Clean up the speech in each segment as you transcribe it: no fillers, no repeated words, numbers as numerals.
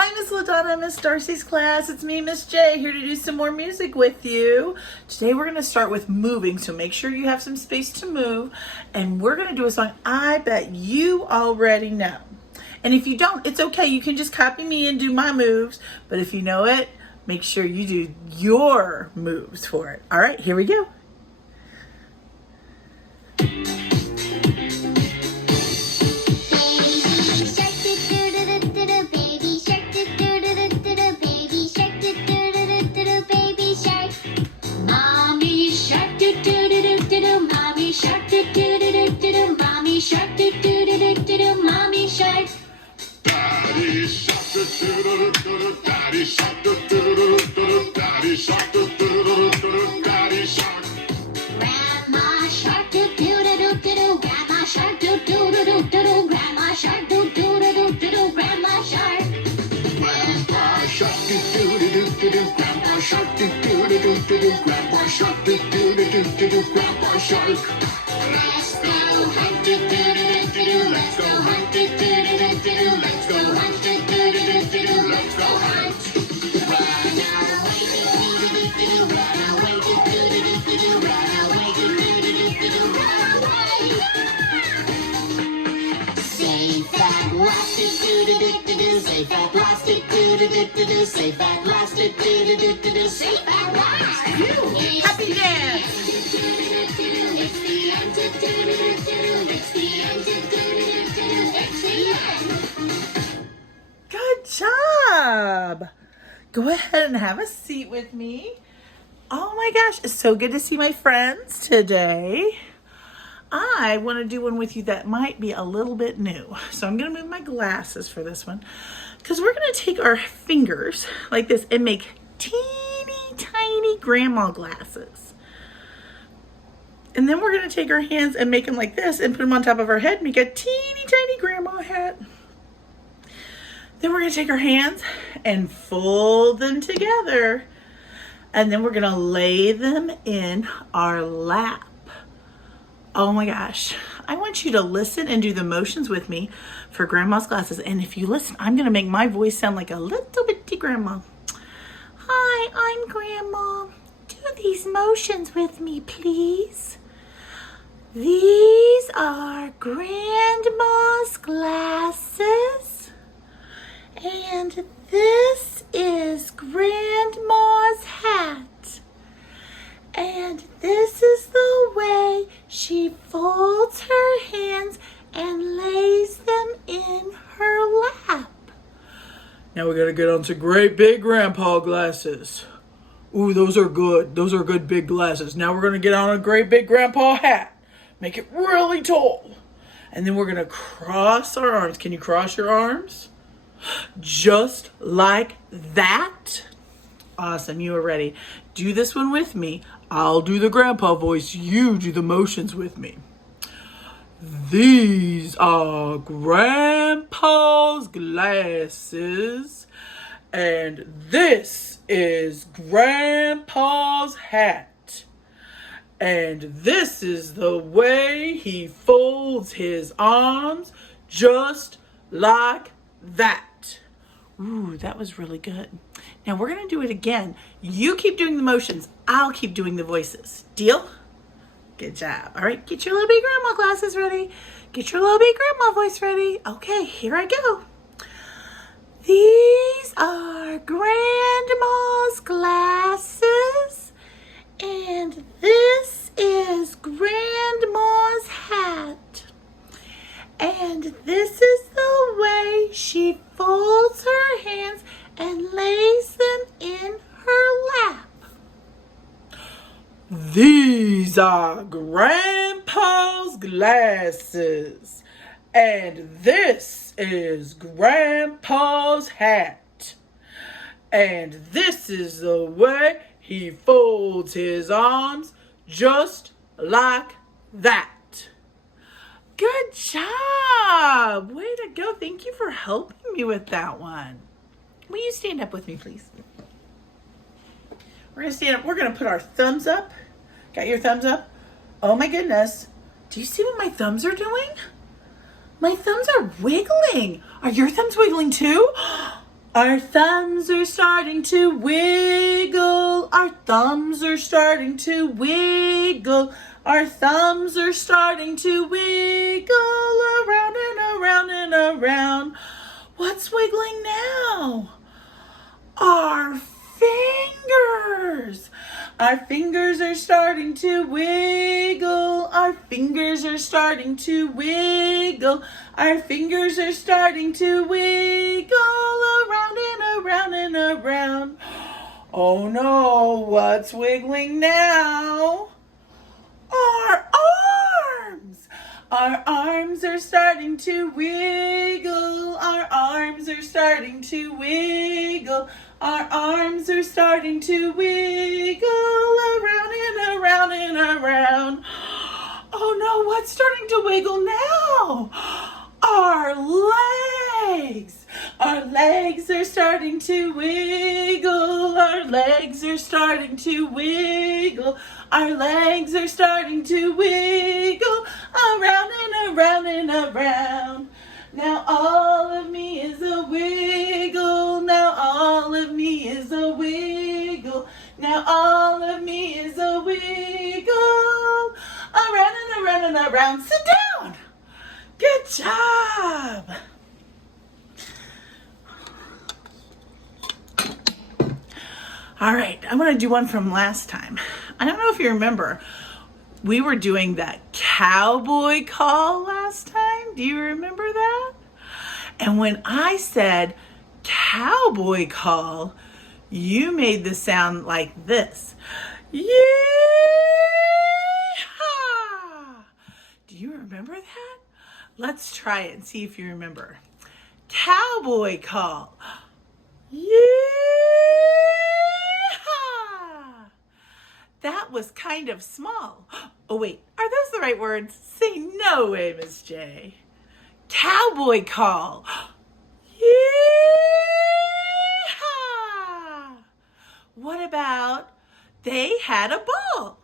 Hi, Miss LaDonna, Miss Darcie's class. It's me, Miss J, here to do some more music with you. Today we're going to start with moving, so make sure you have some space to move. And we're going to do a song I bet you already know. And if you don't, it's okay. You can just copy me and do my moves. But if you know it, make sure you do your moves for it. All right, here we go. Daddy shark, daddy shark, daddy shark, daddy shark. Grandma shark, grandma shark, grandma shark, grandma shark. Grandpa shark, grandpa shark, grandpa shark, grandpa shark. Let's go hunt, let's go hunt, let's go hunt, let's go hunt. Run away, run away, run away. Safe at last, safe at last, safe at last, safe at last. Happy dance! It's the end, it's the end, it's the end. Good job! Go ahead and have a seat with me. Oh my gosh, it's so good to see my friends today. I want to do one with you that might be a little bit new. So I'm going to move my glasses for this one because we're going to take our fingers like this and make teeny tiny grandma glasses. And then we're going to take our hands and make them like this and put them on top of our head and make a teeny tiny grandma hat. Then we're going to take our hands and fold them together. And then we're going to lay them in our lap. Oh my gosh. I want you to listen and do the motions with me for grandma's glasses. And if you listen, I'm going to make my voice sound like a little bitty grandma. Hi, I'm Grandma. Do these motions with me, please. These are Grandma's glasses. And this is Grandma's hat. And this is the way she folds her hands and lays them in her lap. Now we gotta get on to great big grandpa glasses. Ooh, those are good. Those are good big glasses. Now we're gonna get on a great big grandpa hat. Make it really tall. And then we're gonna cross our arms. Can you cross your arms? Just like that. Awesome, you are ready. Do this one with me. I'll do the grandpa voice. You do the motions with me. These are Grandpa's glasses. And this is Grandpa's hat. And this is the way he folds his arms, just like that. Ooh, that was really good. Now we're going to do it again. You keep doing the motions. I'll keep doing the voices. Deal? Good job. All right, get your little big grandma glasses ready. Get your little big grandma voice ready. Okay, here I go. These are Grandma's glasses. And this is Grandma's hat. And this is the way she folds her hands and lays them in her lap. These are Grandpa's glasses. And this is Grandpa's hat. And this is the way he folds his arms, just like that. Good job! Way to go. Thank you for helping me with that one. Will you stand up with me, please? We're going to stand up. We're going to put our thumbs up. Got your thumbs up? Oh my goodness. Do you see what my thumbs are doing? My thumbs are wiggling. Are your thumbs wiggling too? Our thumbs are starting to wiggle. Our thumbs are starting to wiggle. Our thumbs are starting to wiggle around and around and around. What's wiggling now? Our fingers. Our fingers are starting to wiggle. Our fingers are starting to wiggle. Our fingers are starting to wiggle around and around and around. Oh no, what's wiggling now? Our arms. Our arms are starting to wiggle. Our arms are starting to wiggle. Our arms are starting to wiggle around and around and around. Oh no, what's starting to wiggle now? Our legs. Our legs are starting to wiggle. Our legs are starting to wiggle. Our legs are starting to wiggle around and around and around. Now all of me is a wiggle. Now all of me is a wiggle. Now all of me is a wiggle. Around and around and around. Sit down. Good job. All right, I'm going to do one from last time. I don't know if you remember, we were doing that cowboy call last time. Do you remember that? And when I said cowboy call, you made the sound like this. Yeehaw! Do you remember that? Let's try it and see if you remember. Cowboy call. Yeehaw! That was kind of small. Oh wait, are those the right words? Say no way, Miss J. Cowboy call. Yeehaw! What about they had a ball?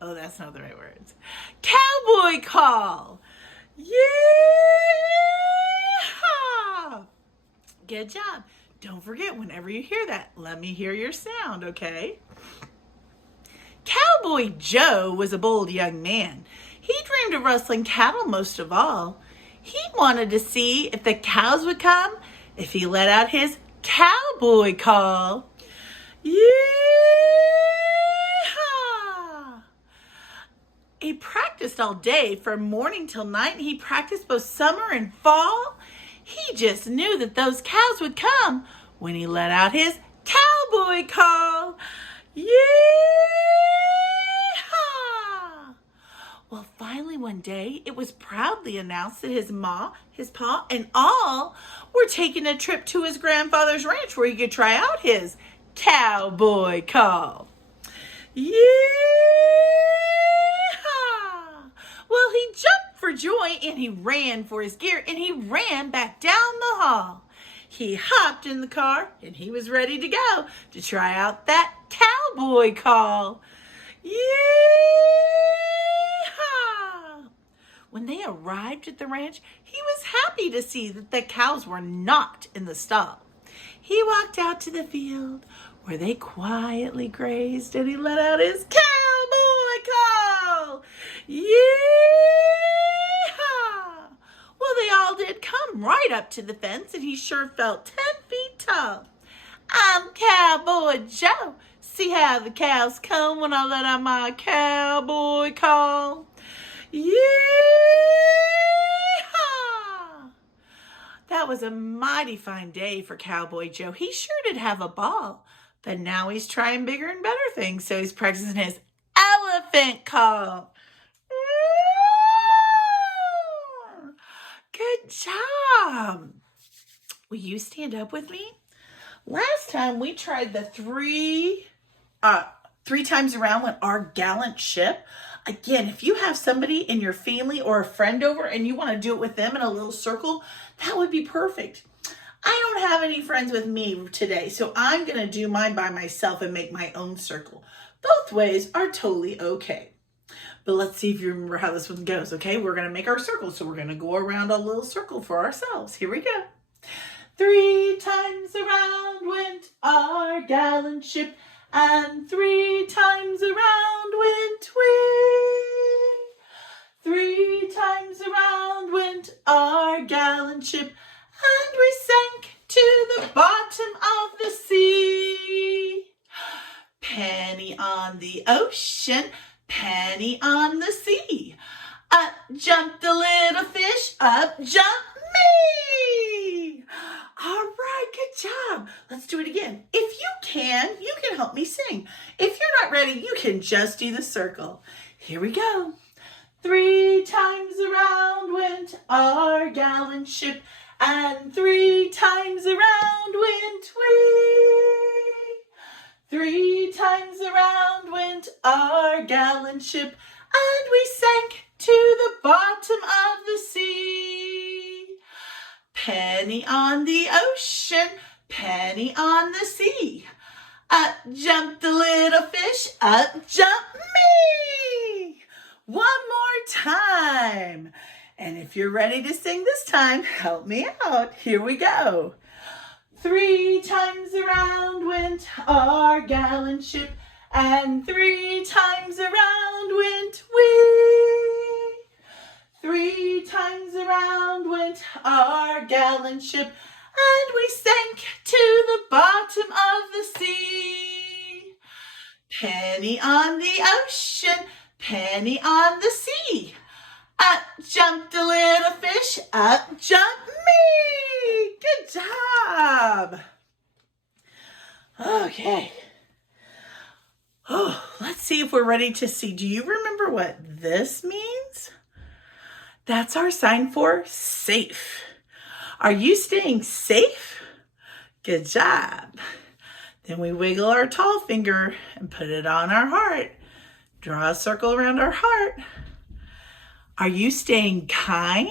Oh, that's not the right words. Cowboy call. Yeehaw! Good job. Don't forget, whenever you hear that, let me hear your sound, okay? Cowboy Joe was a bold young man. He dreamed of rustling cattle most of all. He wanted to see if the cows would come if he let out his cowboy call. Yeehaw! He practiced all day from morning till night, and he practiced both summer and fall. He just knew that those cows would come when he let out his cowboy call. Yeehaw! Well, finally one day, it was proudly announced that his ma, his pa, and all were taking a trip to his grandfather's ranch where he could try out his cowboy call. Yeehaw! Well, he jumped for joy and he ran for his gear and he ran back down the hall. He hopped in the car and he was ready to go to try out that cowboy call. Yeehaw! When they arrived at the ranch, he was happy to see that the cows were not in the stall. He walked out to the field where they quietly grazed and he let out his cowboy call. Yeehaw! Well, they all did come right up to the fence and he sure felt 10 feet tall. I'm Cowboy Joe. See how the cows come when I let out my cowboy call. Yeehaw! That was a mighty fine day for Cowboy Joe. He sure did have a ball, but now he's trying bigger and better things, so he's practicing his elephant call. Good job. Will you stand up with me? Last time we tried the three times around with our gallant ship. Again, if you have somebody in your family or a friend over and you want to do it with them in a little circle, that would be perfect. I don't have any friends with me today, so I'm going to do mine by myself and make my own circle. Both ways are totally okay. But let's see if you remember how this one goes, okay? We're going to make our circle, so we're going to go around a little circle for ourselves. Here we go. 3 times around gallant ship, and 3 times around went we. 3 times around went our gallant ship, and we sank to the bottom of the sea. Penny on the ocean, penny on the sea. Up jumped the little fish, up jumped me. All right, good job. Let's do it again. If you can help me sing. If you're not ready, you can just do the circle. Here we go. 3 times around went our gallant ship, and 3 times around went we. 3 times around went our gallant ship, and we sank to the bottom of the sea. Penny on the ocean, penny on the sea. Up jumped the little fish, up jumped me. One more time. And if you're ready to sing this time, help me out. Here we go. 3 times around went our gallant ship, and 3 times around went we. 3 times around went our gallant ship, and we sank to the bottom of the sea. Penny on the ocean, penny on the sea. Up jumped a little fish, up jumped me. Good job. Okay. Oh, let's see if we're ready to see. Do you remember what this means? That's our sign for safe. Are you staying safe? Good job. Then we wiggle our tall finger and put it on our heart. Draw a circle around our heart. Are you staying kind?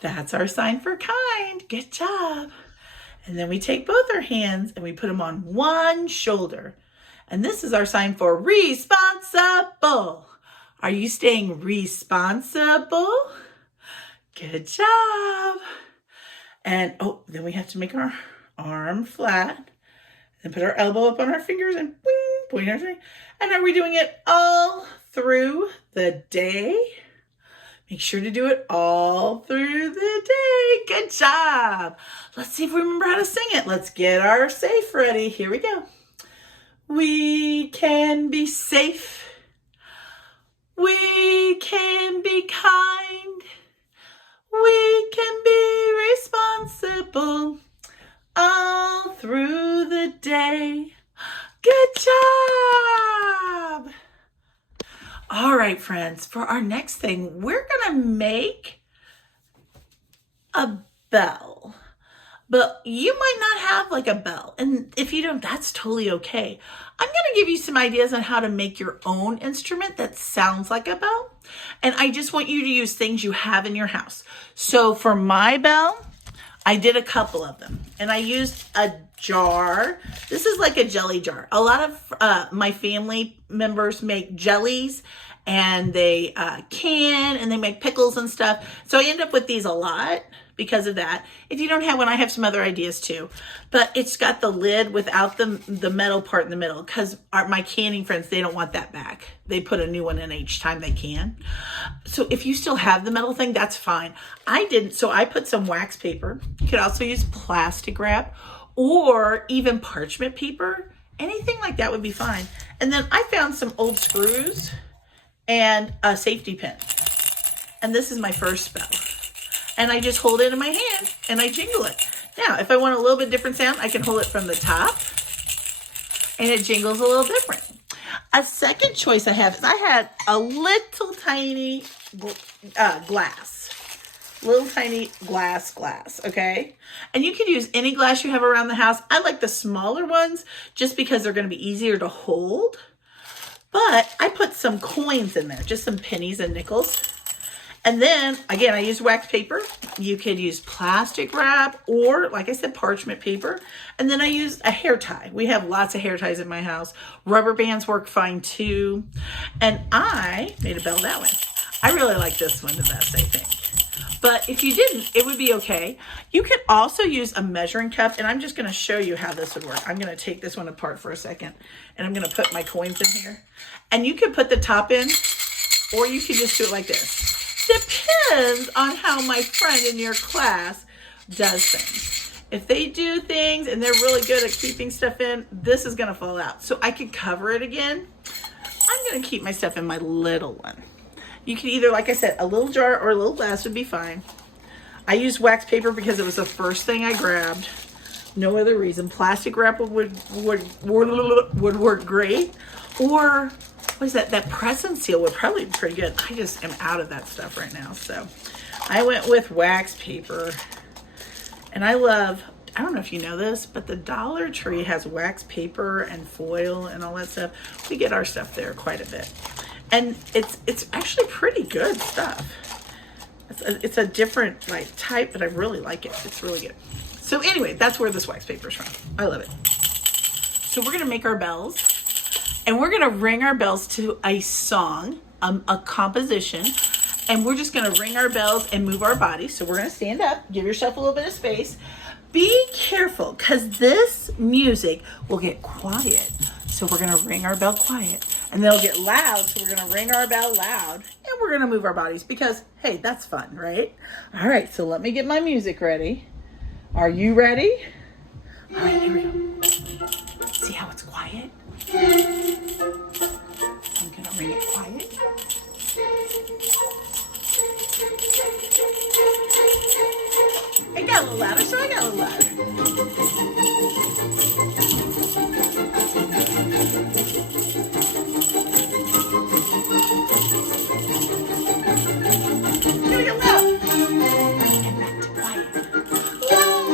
That's our sign for kind. Good job. And then we take both our hands and we put them on one shoulder. And this is our sign for responsible. Are you staying responsible? Good job. And then we have to make our arm flat and put our elbow up on our fingers and point our finger. And are we doing it all through the day? Make sure to do it all through the day. Good job. Let's see if we remember how to sing it. Let's get our safe ready. Here we go. We can be safe. We can be kind. We can be responsible all through the day. Good job. All right, friends, for our next thing, we're going to make a bell. But you might not have like a bell. And if you don't, that's totally okay. I'm going to give you some ideas on how to make your own instrument that sounds like a bell. And I just want you to use things you have in your house. So for my bell, I did a couple of them. And I used a jar. This is like a jelly jar. A lot of my family members make jellies, and they can, and they make pickles and stuff. So I end up with these a lot because of that. If you don't have one, I have some other ideas too. But it's got the lid without the metal part in the middle, because my canning friends, they don't want that back. They put a new one in each time they can. So if you still have the metal thing, that's fine. I didn't, so I put some wax paper. You could also use plastic wrap or even parchment paper. Anything like that would be fine. And then I found some old screws and a safety pin. And this is my first bell. And I just hold it in my hand and I jingle it. Now, if I want a little bit different sound, I can hold it from the top and it jingles a little different. A second choice I have is I had a little tiny glass. Little tiny glass, okay? And you can use any glass you have around the house. I like the smaller ones just because they're going to be easier to hold. But I put some coins in there, just some pennies and nickels. And then, again, I used wax paper. You could use plastic wrap or, like I said, parchment paper. And then I used a hair tie. We have lots of hair ties in my house. Rubber bands work fine too. And I made a bell that way. I really like this one the best, I think. But if you didn't, it would be okay. You could also use a measuring cup, and I'm just gonna show you how this would work. I'm gonna take this one apart for a second, and I'm gonna put my coins in here. And you could put the top in, or you could just do it like this. Depends on how my friend in your class does things. If they do things and they're really good at keeping stuff in, this is gonna fall out. So I could cover it again. I'm gonna keep my stuff in my little one. You can either, like I said, a little jar or a little glass would be fine. I used wax paper because it was the first thing I grabbed. No other reason. Plastic wrap would work great. Or, what is that? That press and seal would probably be pretty good. I just am out of that stuff right now. So I went with wax paper. And I love, I don't know if you know this, but the Dollar Tree has wax paper and foil and all that stuff. We get our stuff there quite a bit. And it's actually pretty good stuff. It's a different like type, but I really like it. It's really good. So anyway, that's where this wax paper is from. I love it. So we're gonna make our bells, and we're gonna ring our bells to a song, a composition, and we're just gonna ring our bells and move our bodies. So we're gonna stand up, give yourself a little bit of space. Be careful, because this music will get quiet. So we're gonna ring our bell quiet, and they'll get loud. So we're gonna ring our bell loud, and we're gonna move our bodies because, hey, that's fun, right? All right, so let me get my music ready. Are you ready? All right, here we go. See how it's quiet? I'm gonna ring it quiet. It got a little louder, so I got a little louder. Here we go, loud. And back to quiet. Loud.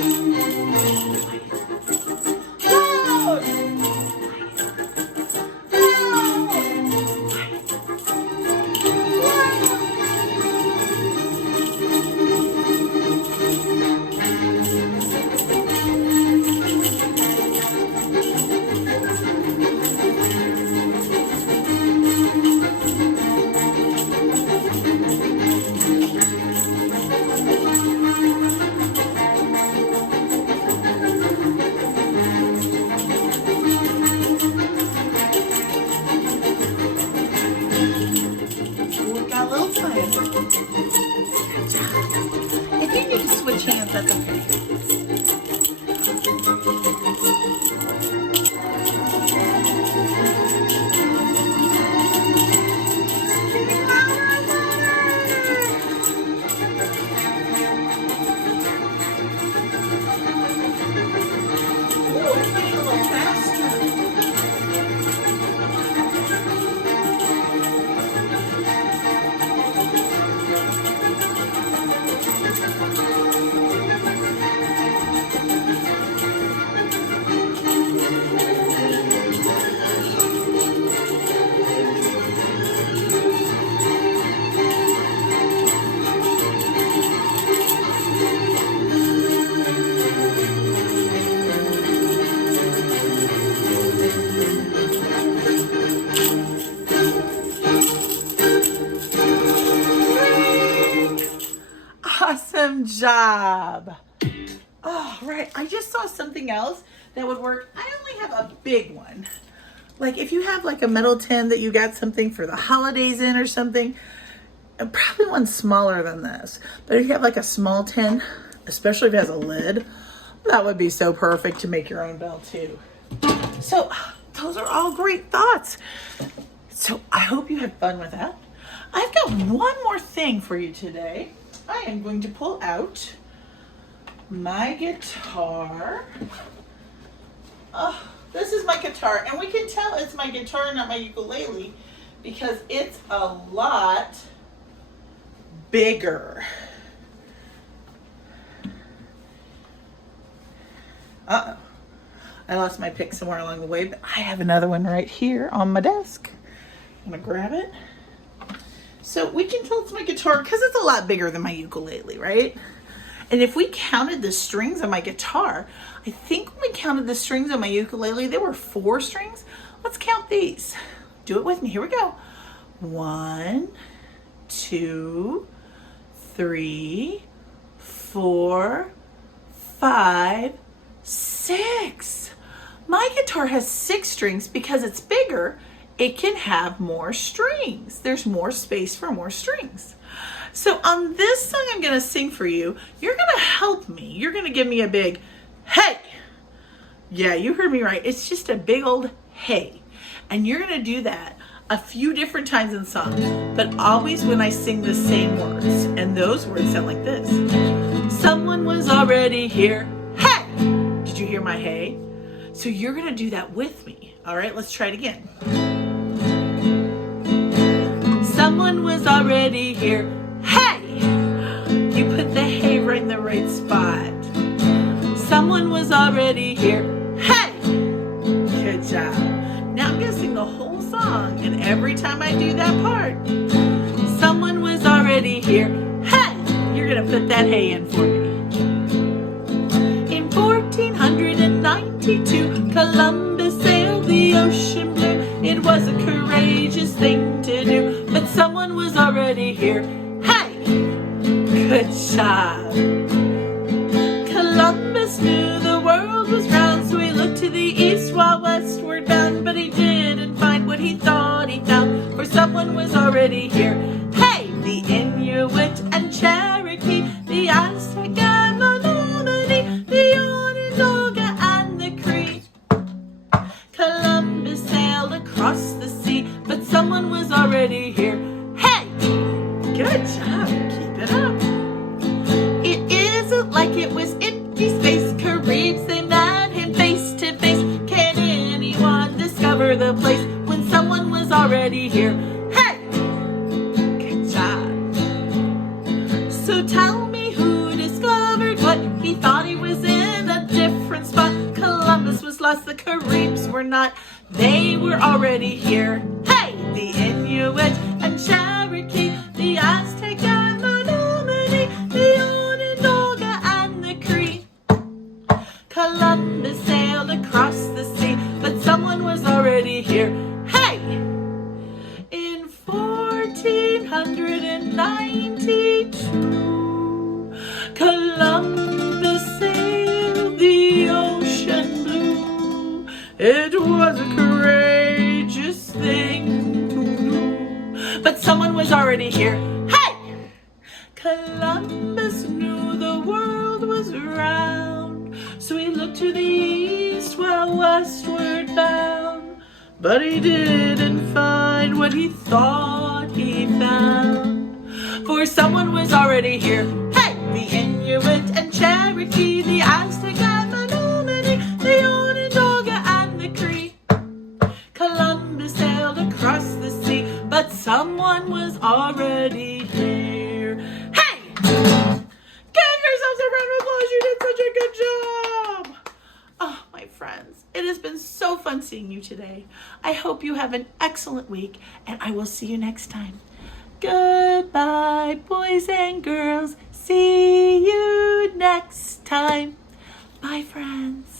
Loud. If you need to switch hands, that's okay. Awesome job. Oh, right. I just saw something else that would work. I only have a big one. Like if you have like a metal tin that you got something for the holidays in or something, and probably one smaller than this. But if you have like a small tin, especially if it has a lid, that would be so perfect to make your own bell too. So those are all great thoughts. So I hope you had fun with that. I've got one more thing for you today. I am going to pull out my guitar. Oh, this is my guitar, and we can tell it's my guitar, not my ukulele, because it's a lot bigger. Uh-oh. I lost my pick somewhere along the way, but I have another one right here on my desk. I'm gonna grab it. So we can tell it's my guitar because it's a lot bigger than my ukulele, right? And if we counted the strings on my guitar, I think when we counted the strings on my ukulele, there were 4 strings. Let's count these. Do it with me. Here we go. 1, 2, 3, 4, 5, 6. My guitar has 6 strings because it's bigger. It can have more strings. There's more space for more strings. So on this song I'm going to sing for you, you're going to help me. You're going to give me a big hey. Yeah, you heard me right. It's just a big old hey. And you're going to do that a few different times in the song, but always when I sing the same words. And those words sound like this. Someone was already here. Hey! Did you hear my hey? So you're going to do that with me. All right, let's try it again. Someone was already here. Hey! You put the hey right in the right spot. Someone was already here. Hey! Good job. Now I'm going to sing the whole song, and every time I do that part, someone was already here. Hey! You're going to put that hey in for me. In 1492, Columbus sailed the ocean blue. It was a courageous thing to do, but someone was already here. Hey! Good job. Columbus knew the world was round, so he looked to the east while westward bound, but he didn't find what he thought he found, for someone was already here. Hey! The Inuit and Cherokee, the Aztec and Menominee, the Onondaga and the Cree. Columbus sailed across the sea, but someone was already here. Hey! Good job. Keep it up. It isn't like it was empty space. Caribs, they met him face to face. Can anyone discover the place when someone was already here? Hey! Good job. So tell me who discovered what? He thought he was in a different spot. Columbus was lost, the Caribs were not. They were already here. Hey! The Inuit and Cherokee, the Aztec and Menominee, the Onondaga and the Cree. Columbus sailed across the sea, but someone was already here. Hey! In 1492, Columbus sailed the ocean blue. It was a courageous thing to do, but someone was already here. Hey! Columbus knew the world was round, so he looked to the east while westward bound, but he didn't find what he thought he found, for someone was already here. Hey! The Inuit and Cherokee, the Aztec and Menominee, the Onondaga and the Cree. Columbus sailed across the sea, but someone was already here. Hey! Give yourselves a round of applause. You did such a good job. Oh, my friends, it has been so fun seeing you today. I hope you have an excellent week, and I will see you next time. Goodbye, boys and girls. See you next time. Bye, friends.